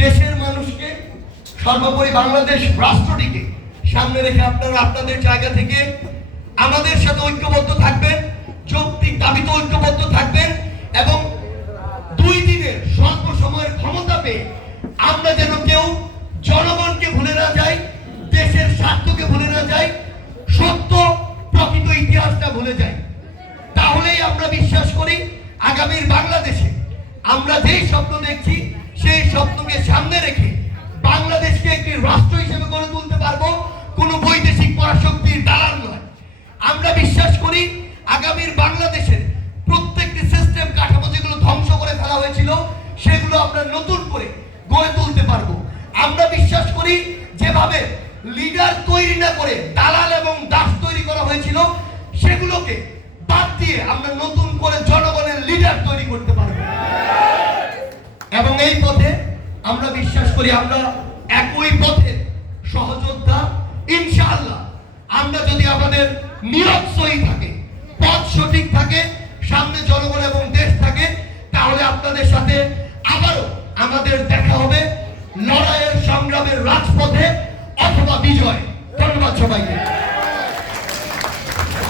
দেশের মানুষকে সর্বোপরি বাংলাদেশ রাষ্ট্রটিকে সামনে রেখে আপনারা আপনাদের জায়গা থেকে আমাদের সাথে ঐক্যবদ্ধ থাকবেন, যৌক্তিক দাবিতে ঐক্যবদ্ধ থাকবেন এবং দুই দিনের স্বল্প সময়ের ক্ষমতা পেয়ে আমরা যেন কেউ জনগণকে ভুলে না যাই, দেশের স্বার্থকে ভুলে না যাই, সত্য প্রকৃত ইতিহাসটা ভুলে যাই। তাহলেই আমরা বিশ্বাস করি, আগামীর বাংলাদেশে আমরা যেই স্বপ্ন দেখছি সেই স্বপ্নকে সামনে রেখে বাংলাদেশকে একটি রাষ্ট্র হিসেবে গড়ে তুলতে পারব, কোনো বৈদেশিক পরাশক্তির দালাল নয়। আমরা বিশ্বাস করি, আগামীর বাংলাদেশের প্রত্যেকটি সিস্টেম কাঠামো যেগুলো ধ্বংস করে ফেলা হয়েছিল, সেগুলো আমরা নতুন করে গড়ে তুলতে পারব। আমরা বিশ্বাস করি, যেভাবে লিডার তৈরি না করে দালাল এবং দাস তৈরি করা হয়েছিল, সেগুলোকে বাদ দিয়ে আমরা নতুন করে জনগণের এবং এই পথে আমরা বিশ্বাস করি আমরা একই পথে সহযোদ্ধা। ইনশাআল্লাহ আমরা যদি আমাদের নিয়ত সহি থাকে, পথ সঠিক থাকে, সামনে জনগণ এবং দেশ থাকে, তাহলে আপনাদের সাথে আবারও আমাদের দেখা হবে লড়াইয়ের সংগ্রামের রাজপথে।